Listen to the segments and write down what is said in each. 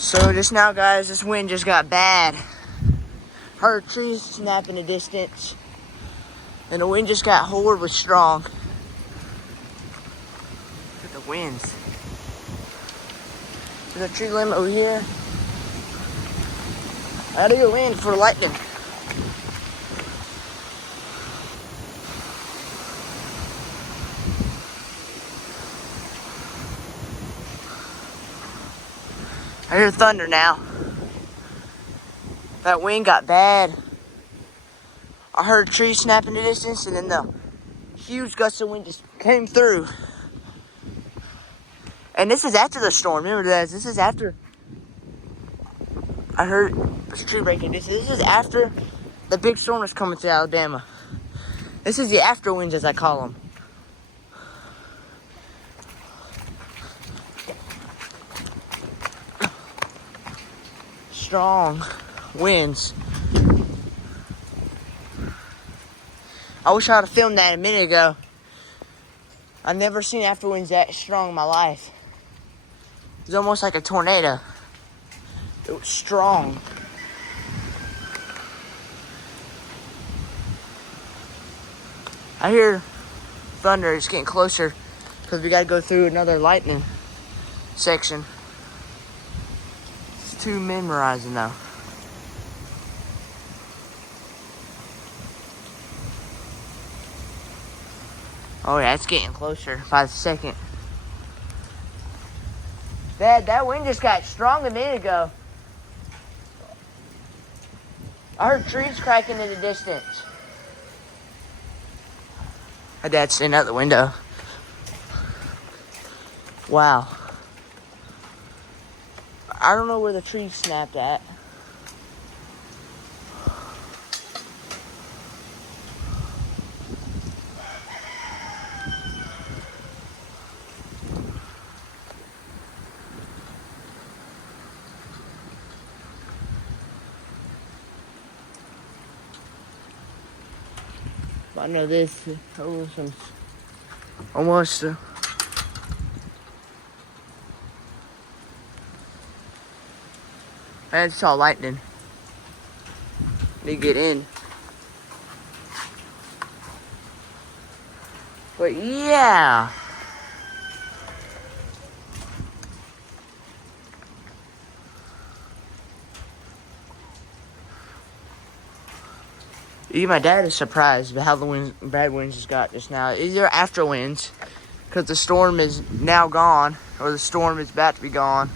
So just now, guys, this wind just got bad. Heard trees snap in the distance, and the wind just got horribly strong. Look at the winds. There's a tree limb over here. I gotta go in for lightning. I hear thunder now. That wind got bad. I heard a tree snap in the distance, and then the huge gusts of wind just came through. And this is after the storm. Remember that? This is after I heard this tree breaking. This is after the big storm was coming to Alabama. This is the after winds, as I call them. Strong winds. I wish I would have filmed that a minute ago. I've never seen after winds that strong in my life. It was almost like a tornado. It was strong. I hear thunder. It's getting closer because we got to go through another lightning section. It's too memorizing now. Oh yeah, it's getting closer by the second. Dad, that wind just got strong a minute ago. I heard trees cracking in the distance. My dad's sitting out the window. Wow. I don't know where the tree snapped at. I know this over some almost I just saw lightning. Need to get in. But yeah. Even my dad is surprised about how the bad winds just got just now. These are after winds, because the storm is now gone, or the storm is about to be gone.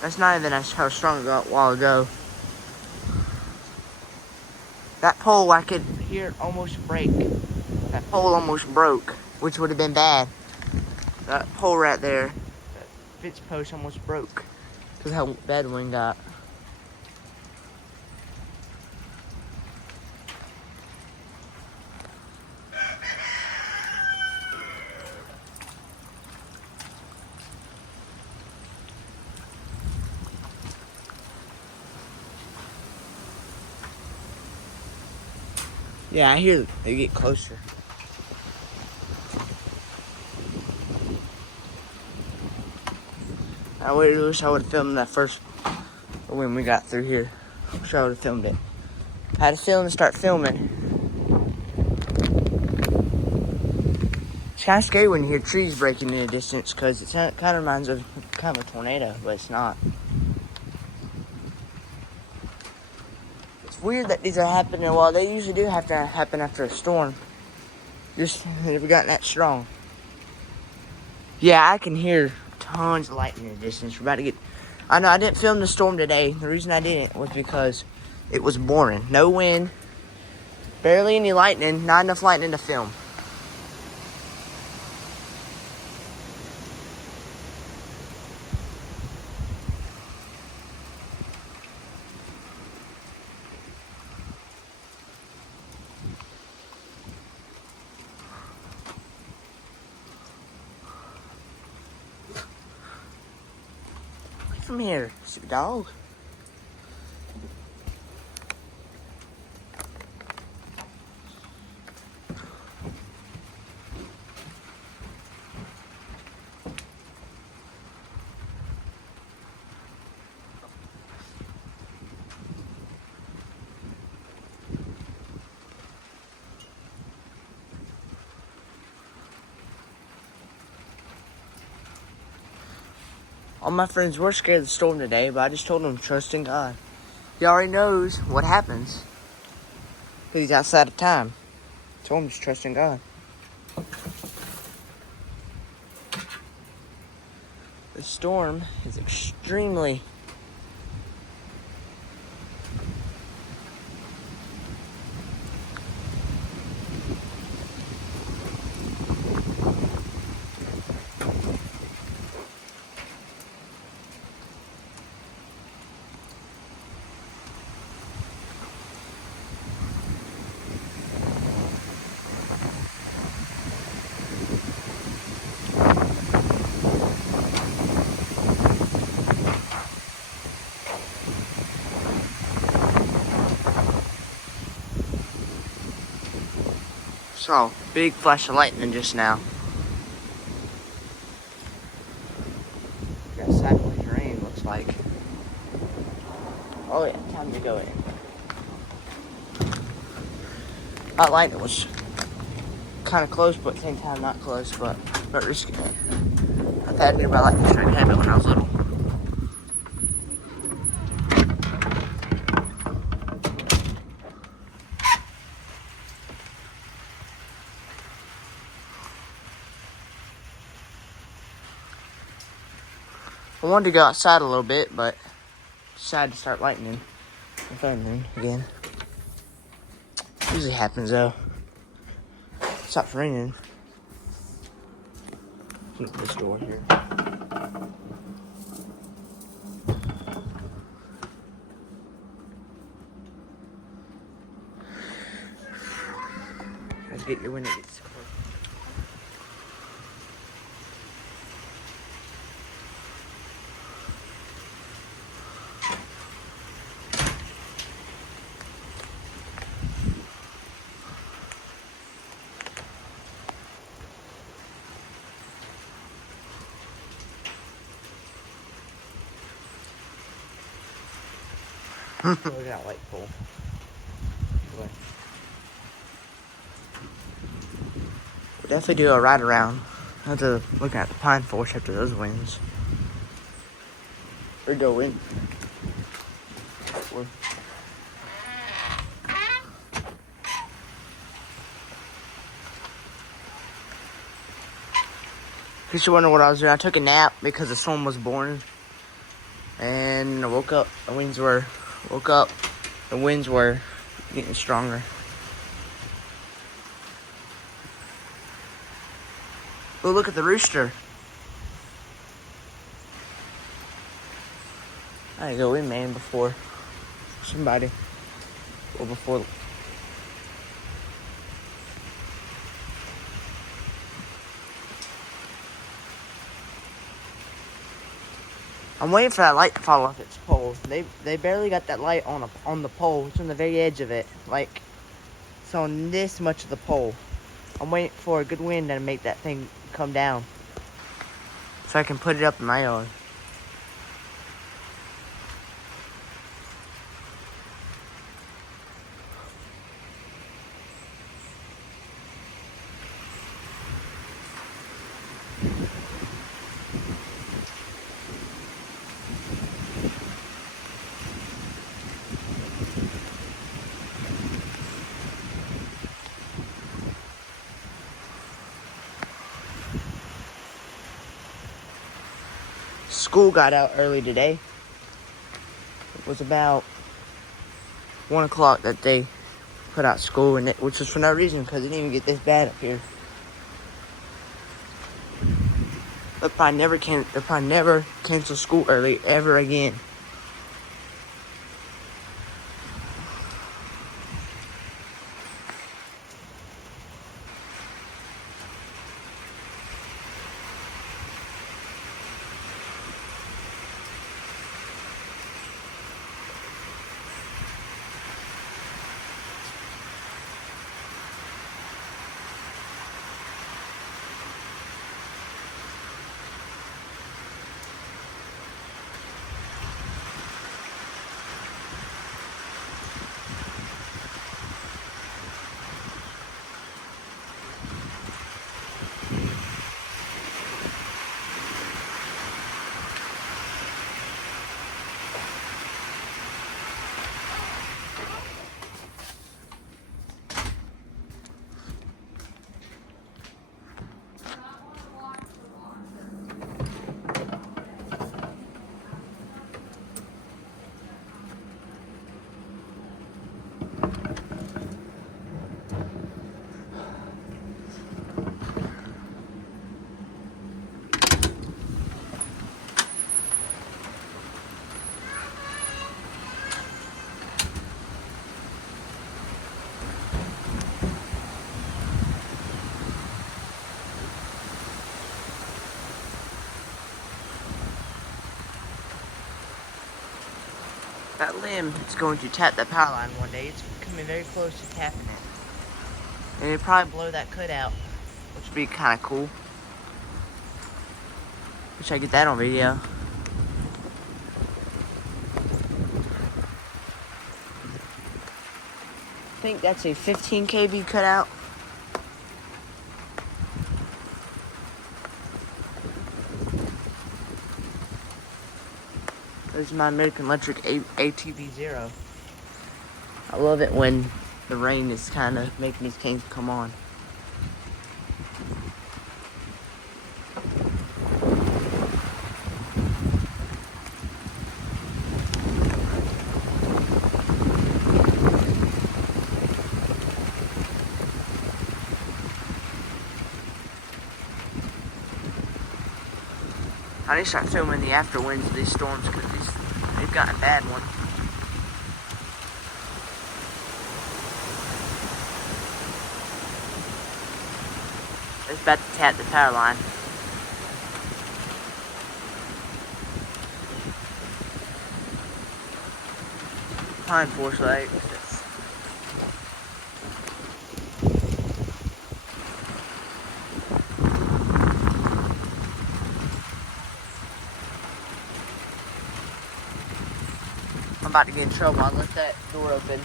That's not even how strong it got a while ago. That pole, I could hear it almost break. That pole almost broke, which would have been bad. That pole right there, that fence post almost broke. Because how bad the wind got. Yeah, I hear they get closer. I wish I would have filmed that first when we got through here. I wish I would have filmed it. I had to film and start filming. It's kind of scary when you hear trees breaking in the distance because it kind of reminds of kind of a tornado, but it's not. It's weird that these are happening. Well, they usually do have to happen after a storm. Just never gotten that strong. Yeah, I can hear tons of lightning in the distance. We're about to get. I know I didn't film the storm today. The reason I didn't was because it was boring. No wind, barely any lightning, not enough lightning to film. Come here, stupid dog. All my friends were scared of the storm today, but I just told them trust in God. He already knows what happens. Because he's outside of time. I told him just trust in God. The storm is extremely saw a big flash of lightning just now. Got sideways rain, looks like. Oh yeah, time to go in. That lightning was kind of close, but at the same time not close, but risky. I've had nearby lightning strike habit when I was little. I wanted to go outside a little bit, but decided to start lightning and thundering again. Usually happens though. Stops raining. Look at this door here. Guys, get your when it gets close. Look at that light pole. We'll definitely do a ride around. I have to look at the pine forest after those winds. Or go in. In case you wonder what I was doing, I took a nap because the storm was born. And I woke up, the winds were getting stronger. Oh, look at the rooster. I gotta go in, man, before somebody, or before. I'm waiting for that light to fall off its pole. They barely got that light on the pole. It's on the very edge of it. Like, it's on this much of the pole. I'm waiting for a good wind to make that thing come down, so I can put it up in my yard. School got out early today. It was about 1 o'clock that they put out school, which was for no reason because it didn't even get this bad up here. They'll probably never cancel school early ever again. That limb is going to tap that power line one day. It's coming very close to tapping it. And it'd probably blow that cut out, which would be kind of cool. Wish I could get that on video. I think that's a 15 kV cutout. This is my American Electric ATV0. I love it when the rain is kind of making these things come on. I need to start filming the after winds of these storms because they've gotten a bad one. It's about to tap the power line. Pine Forest Lake. I'm about to get in trouble. I left that door open.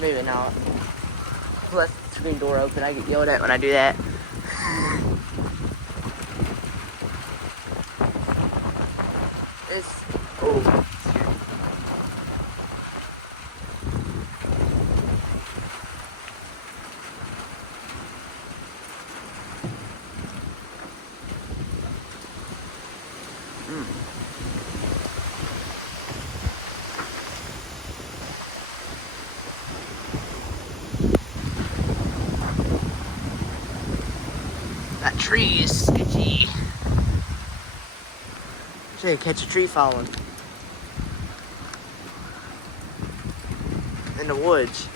Maybe not. Left the screen door open. I get yelled at when I do that. Oh. That tree is sketchy. Should I catch a tree falling in the woods?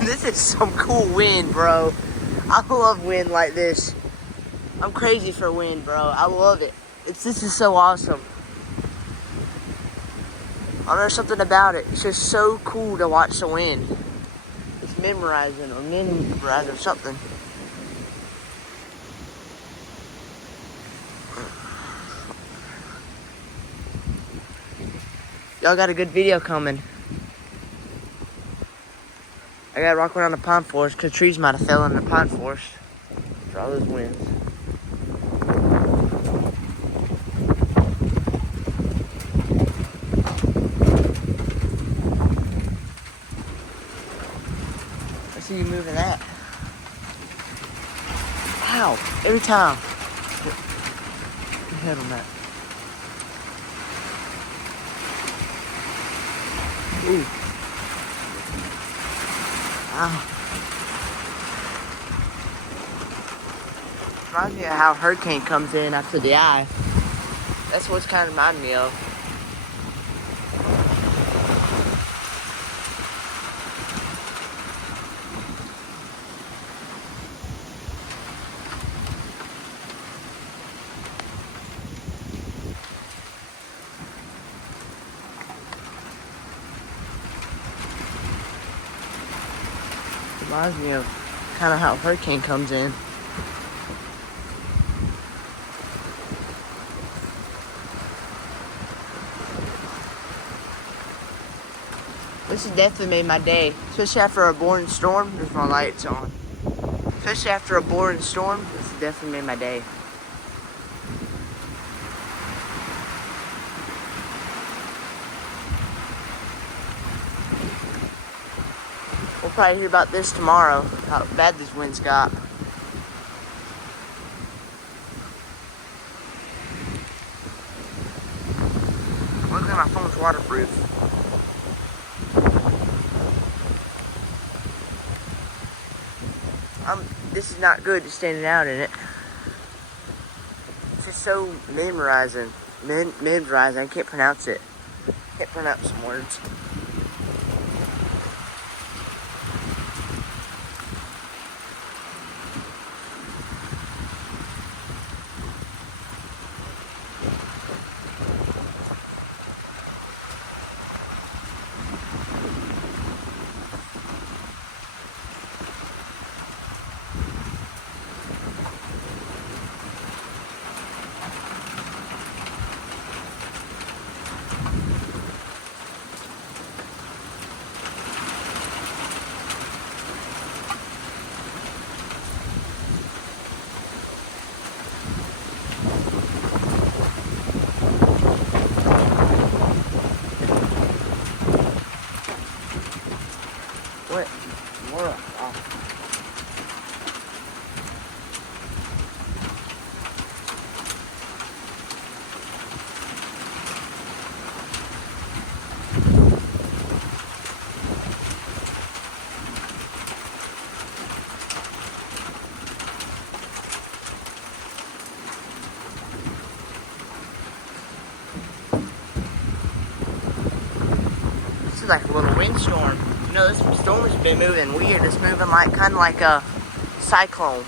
This is some cool wind, bro. I love wind like this. I'm crazy for wind, bro. I love it. This is so awesome. I don't know, something about it. It's just so cool to watch the wind. It's memorizing or something. Y'all got a good video coming. I gotta walk around the pine forest because trees might have fell in the pine forest for all those winds. I see you moving that. Wow, every time. Put your head on that. Ooh. Wow. Reminds me of how a hurricane comes in after the eye. That's what's kind of reminding me of. Reminds me of kind of how a hurricane comes in. This has definitely made my day, especially after a boring storm. There's my lights on. Especially after a boring storm, this has definitely made my day. We'll probably hear about this tomorrow, how bad these winds got. Luckily my phone's waterproof. this is not good standing out in it. It's just so memorizing. Memorizing. I can't pronounce it. Can't pronounce some words. What? More. Oh. This is like a little windstorm. You know, this storm's been moving weird. It's moving like kind of like a cyclone.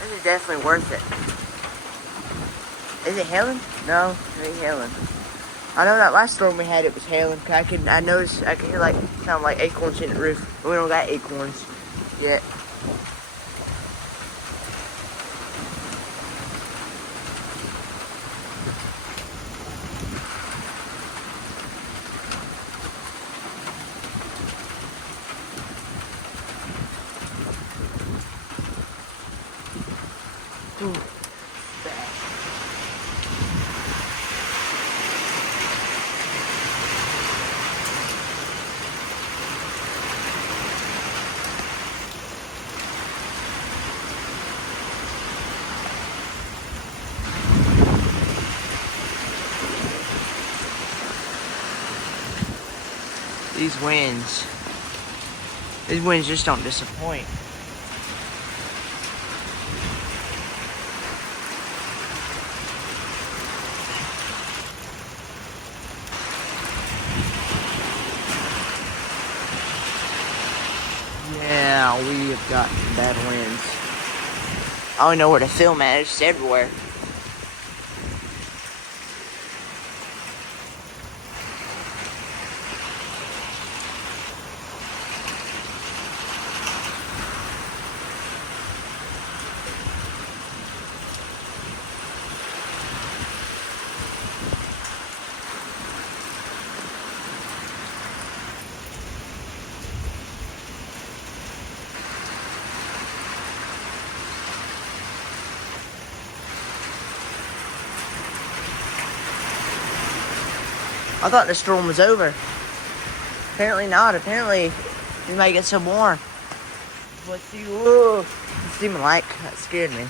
This is definitely worth it. Is it hailing? No, it ain't hailing. I know that last storm we had, it was hailing. I noticed, I could hear like, sound like acorns hitting the roof. But we don't got acorns yet. Ooh, bad. These winds just don't disappoint. Yeah, we have got bad winds. I don't know where to film at, it's just everywhere. I thought the storm was over. Apparently not. Apparently, it might get some more. Let's see. Whoa. It's demon like. That scared me.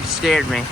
It scared me.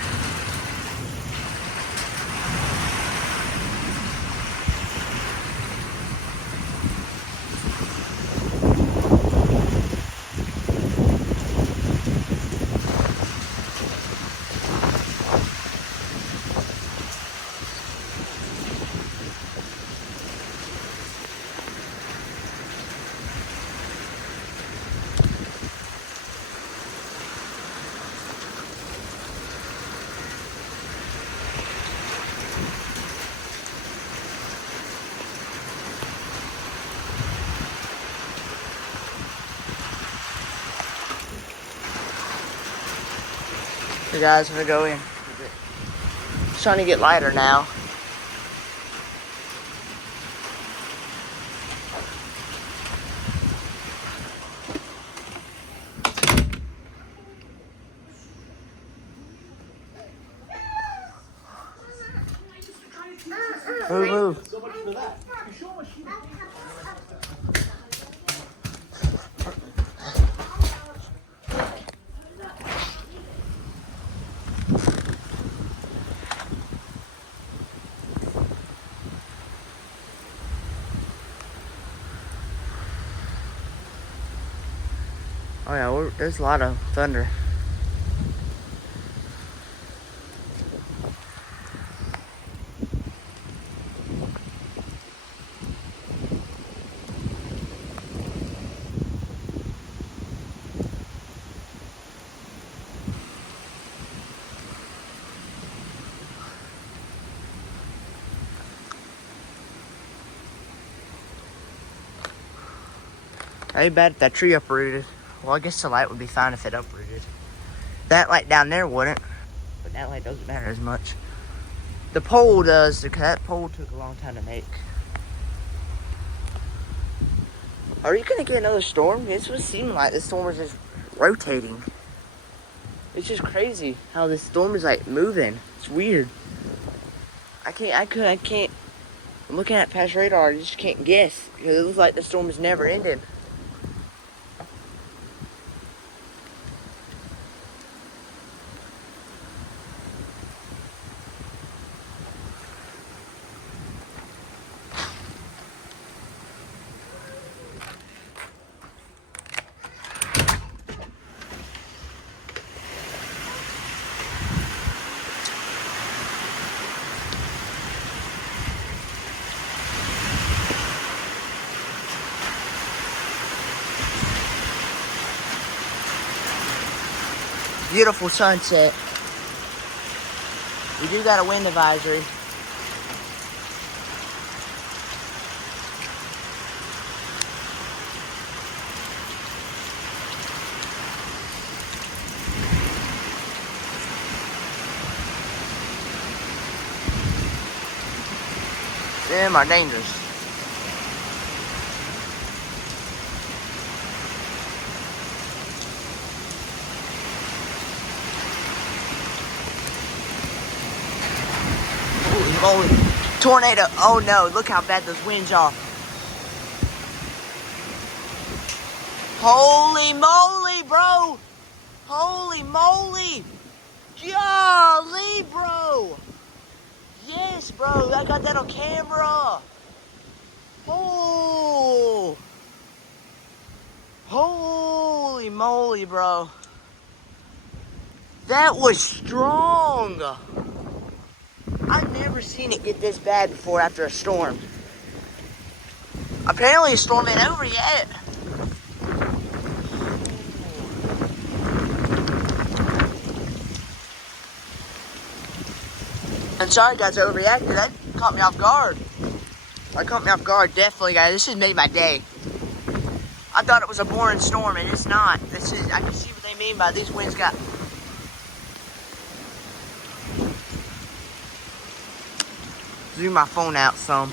So guys, I'm gonna go in. It's starting to get lighter now. Move. So much for that. You sure much Oh yeah, there's a lot of thunder. How bad if that tree uprooted? Well, I guess the light would be fine if it uprooted. That light down there wouldn't, but that light doesn't matter as much. The pole does, because that pole took a long time to make. Are you gonna get another storm? It's what it seemed like. This storm was just rotating. It's just crazy how this storm is like moving. It's weird. I can't. I'm looking at past radar, I just can't guess. Because it looks like the storm is never ending. Beautiful sunset. We do got a wind advisory. Them are dangerous. Holy moly. Tornado. Oh no, look how bad those winds are. Holy moly, bro. Holy moly. Golly, bro. Yes, bro. I got that on camera. Oh. Holy moly, bro. That was strong. I've never seen it get this bad before after a storm. Apparently, a storm ain't over yet. I'm sorry, guys, I overreacted. That caught me off guard. That caught me off guard, definitely, guys. This has made my day. I thought it was a boring storm, and it's not. I can see what they mean by these winds got. Zoom my phone out some.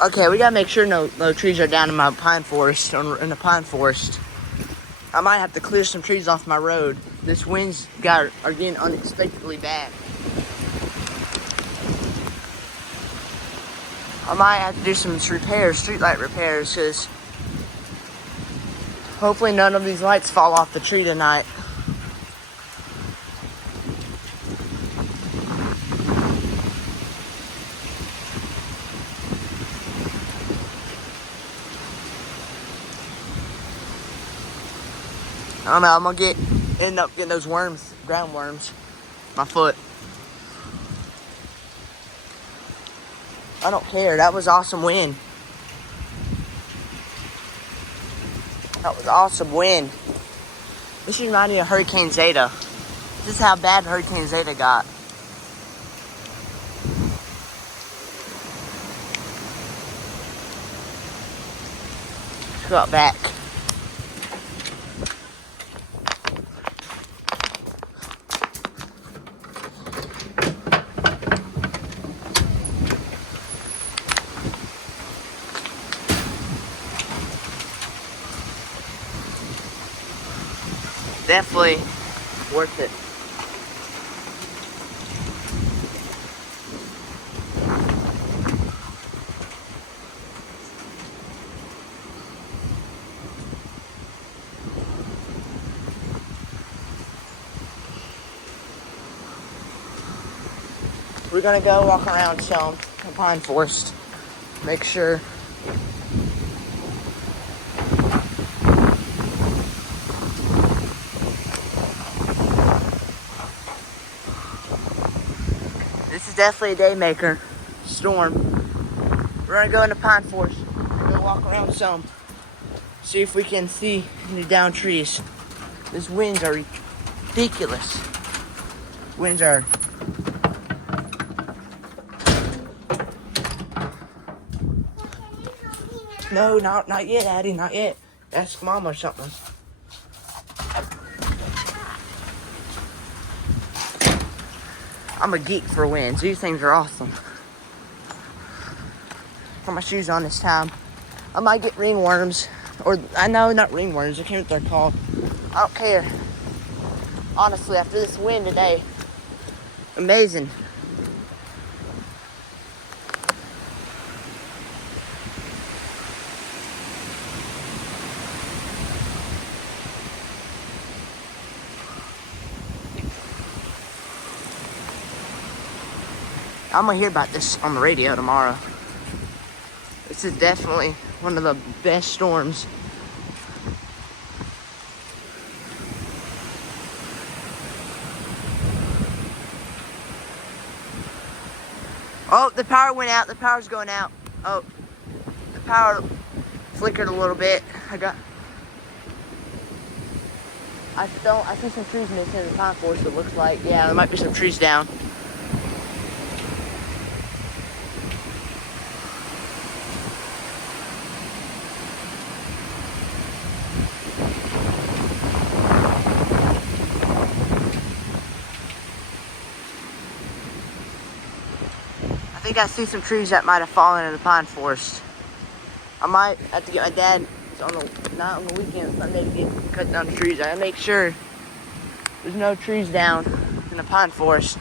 Okay, we gotta make sure no trees are down in my pine forest, in the pine forest. I might have to clear some trees off my road. This winds are getting unexpectedly bad. I might have to do some repairs, streetlight repairs, because hopefully none of these lights fall off the tree tonight. I don't know, I'm gonna end up getting those worms, ground worms, my foot. I don't care, that was awesome wind. That was awesome wind. This reminds me of Hurricane Zeta. This is how bad Hurricane Zeta got. Let's go out back. definitely worth it. We're gonna go walk around some pine forest. Make sure. This is definitely a day maker storm. We're gonna go into pine forest. We're gonna walk around some. See if we can see any down trees. These winds are ridiculous. Winds are. No, not yet, Addie, not yet. Ask Mom or something. I'm a geek for winds. These things are awesome. Put my shoes on this time. I might get ringworms. Or, I know, not ringworms. I can't remember what they're called. I don't care. Honestly, after this wind today, amazing. I'm gonna hear about this on the radio tomorrow. This is definitely one of the best storms. Oh, the power went out. The power's going out. Oh, the power flickered a little bit. I see some trees missing in the pine forest, it looks like. Yeah, there might be some trees down. I think I see some trees that might have fallen in the pine forest. I might have to get my dad not on the weekend, Sunday, to cut down the trees. I gotta make sure there's no trees down in the pine forest.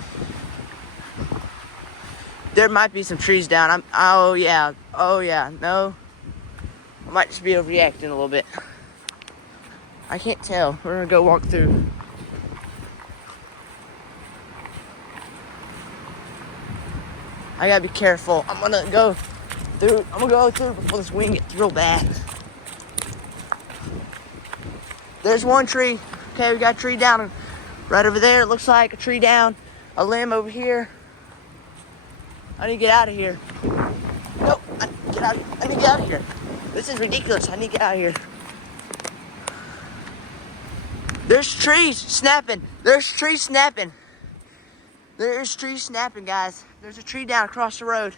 There might be some trees down. Oh yeah, no. I might just be overreacting a little bit. I can't tell. We're gonna go walk through. I gotta be careful. I'm gonna go through before this wind gets real bad. There's one tree. Okay, we got a tree down right over there. It looks like a tree down. A limb over here. I need to get out of here. Nope, I need to get out of here. This is ridiculous. I need to get out of here. There's trees snapping. There's trees snapping. There's trees snapping, guys. There's a tree down across the road.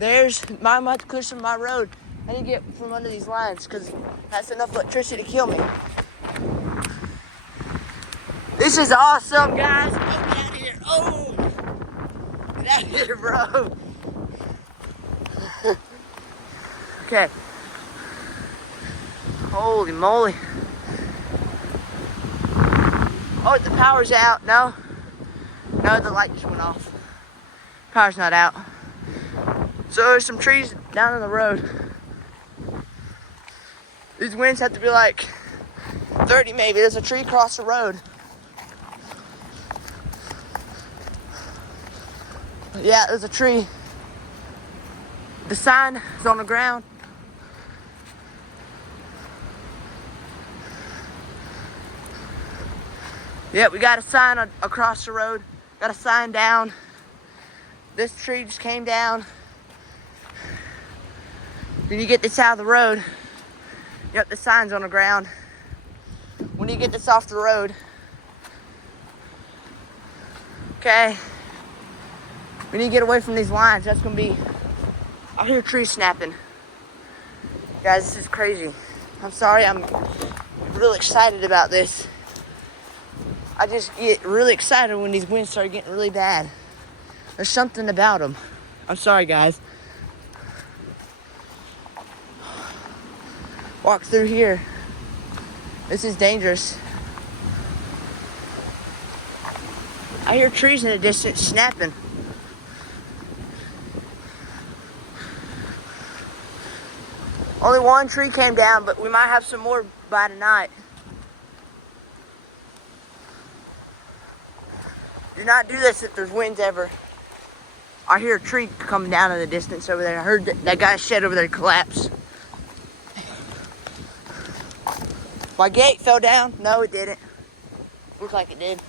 I might clear some of my road. I need to get from under these lines because that's enough electricity to kill me. This is awesome, guys. Oh, get out of here. Oh, get out of here, bro. Okay. Holy moly. Oh, the power's out. No, the light just went off. Power's not out. So there's some trees down on the road. These winds have to be like 30 maybe. There's a tree across the road. Yeah, there's a tree. The sign is on the ground. Yeah, we got a sign across the road. Got a sign down. This tree just came down. When you get this out of the road, yep, the sign's on the ground. When you get this off the road, okay, we need to get away from these lines. That's gonna be, I hear trees snapping. Guys, this is crazy. I'm sorry, I'm really excited about this. I just get really excited when these winds start getting really bad. There's something about them. I'm sorry, guys. Walk through here. This is dangerous. I hear trees in the distance snapping. Only one tree came down, but we might have some more by tonight. Do not do this if there's winds ever. I hear a tree coming down in the distance over there. I heard that guy's shed over there collapse. My gate fell down. No, it didn't. Looks like it did.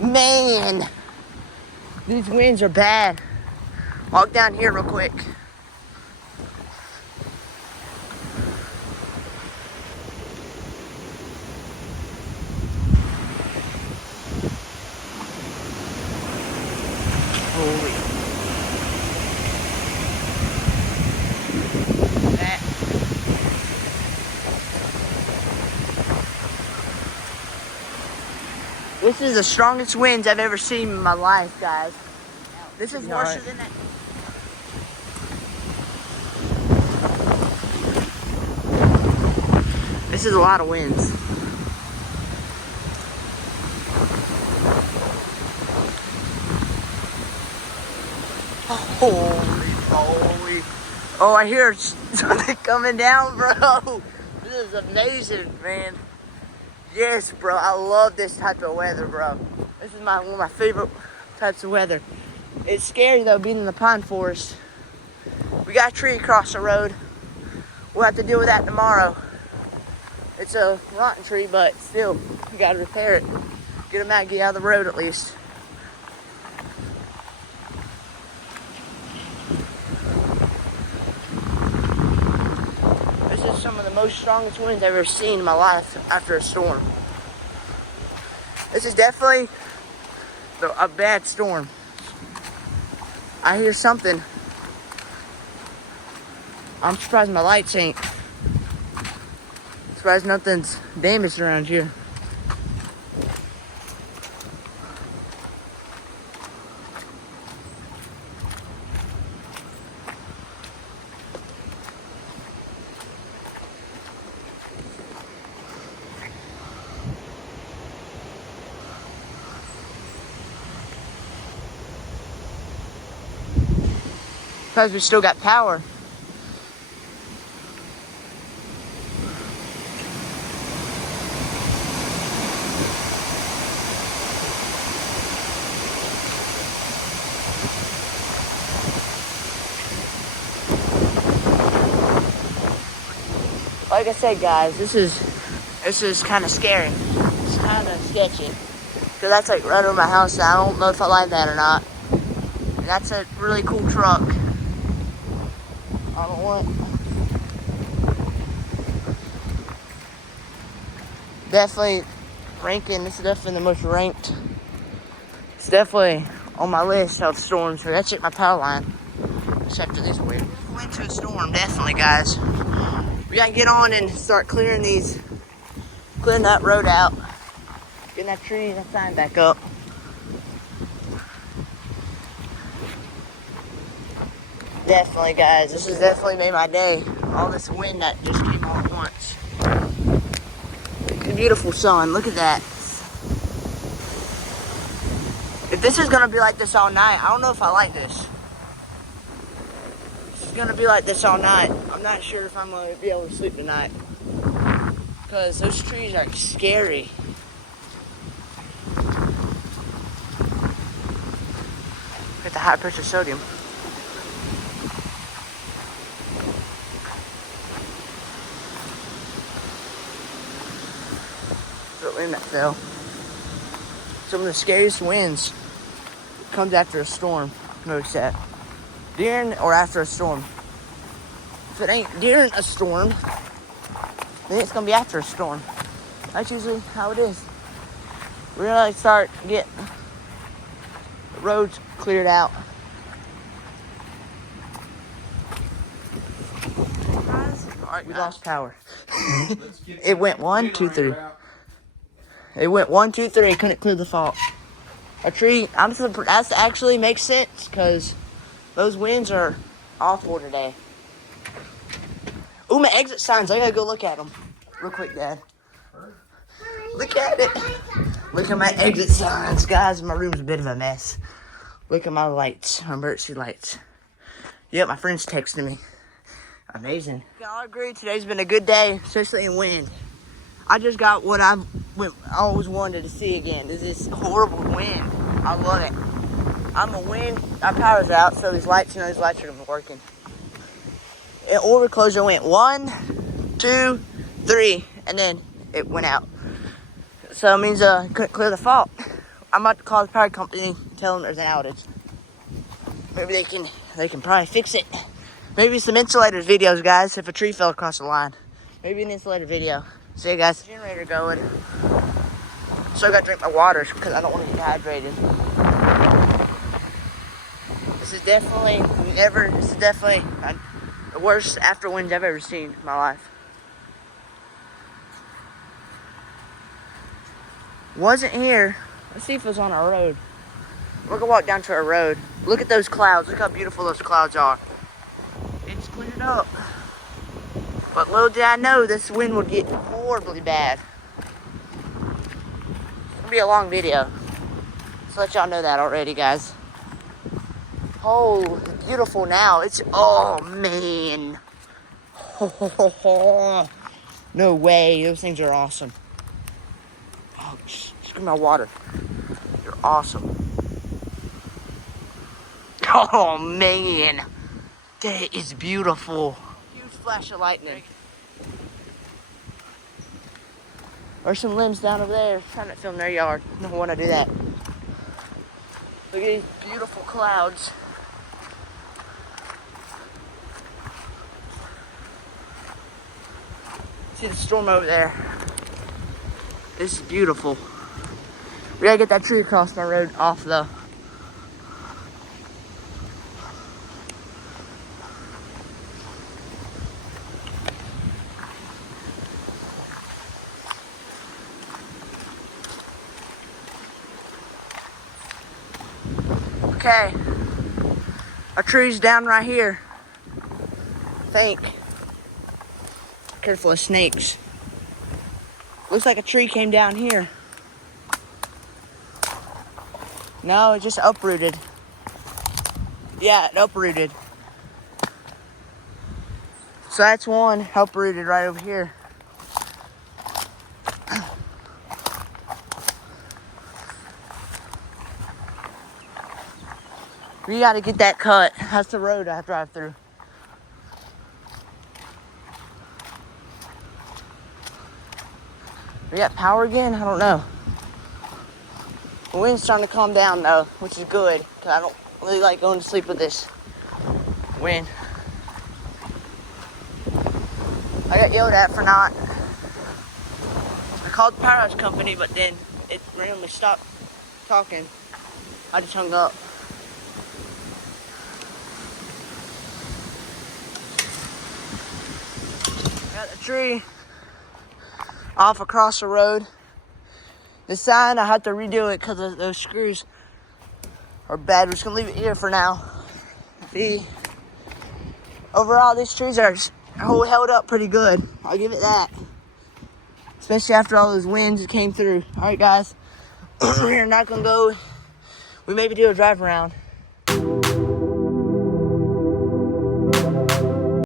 Man, these winds are bad. Walk down here real quick. Holy. That. This is the strongest winds I've ever seen in my life, guys. This is worse than that. This is a lot of winds. Holy moly. Oh, I hear something coming down, bro. This is amazing, man. Yes, bro. I love this type of weather, bro. This is one of my favorite types of weather. It's scary, though, being in the pine forest. We got a tree across the road. We'll have to deal with that tomorrow. It's a rotten tree, but still, we got to repair it. Get a Maggie out of the road, at least. This is some of the most strongest winds I've ever seen in my life after a storm. This is definitely a bad storm. I hear something. I'm surprised my lights ain't. Surprised nothing's damaged around here. Because we still got power. Like I said, guys, this is kind of scary. It's kind of sketchy. Because that's like right over my house. I don't know if I like that or not. And that's a really cool truck. I don't want. Definitely ranking. This is definitely the most ranked. It's definitely on my list of storms. So that's it, my power line. Except for this week. We went to a storm, definitely, guys. We gotta get on and start clearing that road out. Getting that tree and that sign back up. Definitely, guys. This has definitely made my day. All this wind that just came all at once. Beautiful sun. Look at that. If this is gonna be like this all night, I don't know if I like this. It's gonna be like this all night. I'm not sure if I'm gonna be able to sleep tonight. Because those trees are scary. Get the high pressure sodium. Wind that fell. Some of the scariest winds comes after a storm. Notice that. During or after a storm. If it ain't during a storm, then it's gonna be after a storm. That's usually how it is. We're gonna start getting the roads cleared out. Alright, we lost power. It went 1, 2, 3. It went 1, 2, 3. Couldn't clear the fault. A tree. That actually makes sense because those winds are awful today. Ooh, my exit signs. I gotta go look at them. Real quick, Dad. Look at it. Look at my exit signs, guys. My room's a bit of a mess. Look at my lights, my emergency lights. Yep, my friend's texting me. Amazing. I agree, today's been a good day, especially in wind. I just got what I always wanted to see again, is this horrible wind. I love it. I'm a wind, our power's out, so these lights, these lights are gonna be working. And order closure went 1, 2, 3, and then it went out. So it means couldn't clear the fault. I'm about to call the power company, tell them there's an outage. Maybe they can probably fix it. Maybe some insulator videos, guys, if a tree fell across the line. Maybe an insulator video. See you guys. Generator going. So I gotta drink my water because I don't want to get dehydrated. This is definitely the worst after winds I've ever seen in my life. Wasn't here. Let's see if it was on our road. We're gonna walk down to our road. Look at those clouds. Look how beautiful those clouds are. It's cleared up. But little did I know this wind would get horribly bad. It'll be a long video. So let y'all know that already, guys. Oh, it's beautiful now. Oh man. No way. Those things are awesome. Oh, just give me my water. You're awesome. Oh man. That is beautiful. Huge flash of lightning. There's some limbs down over there. Trying to film their yard. Don't want to do that. Look at these beautiful clouds. See the storm over there. This is beautiful. We gotta get that tree across my road off though. Okay, our tree's down right here. I think. Careful of snakes. Looks like a tree came down here. No, it just uprooted. Yeah, it uprooted. So that's one uprooted right over here. We gotta get that cut. That's the road I drive through. We got power again? I don't know. The wind's starting to calm down though, which is good, because I don't really like going to sleep with this wind. I got yelled at for not. I called the power house company, but then it randomly stopped talking. I just hung up. Got the tree off across the road. The sign, I had to redo it because those screws are bad. We're just gonna leave it here for now. Overall, these trees are held up pretty good. I'll give it that. Especially after all those winds that came through. All right, guys. We're not gonna go. We maybe do a drive around.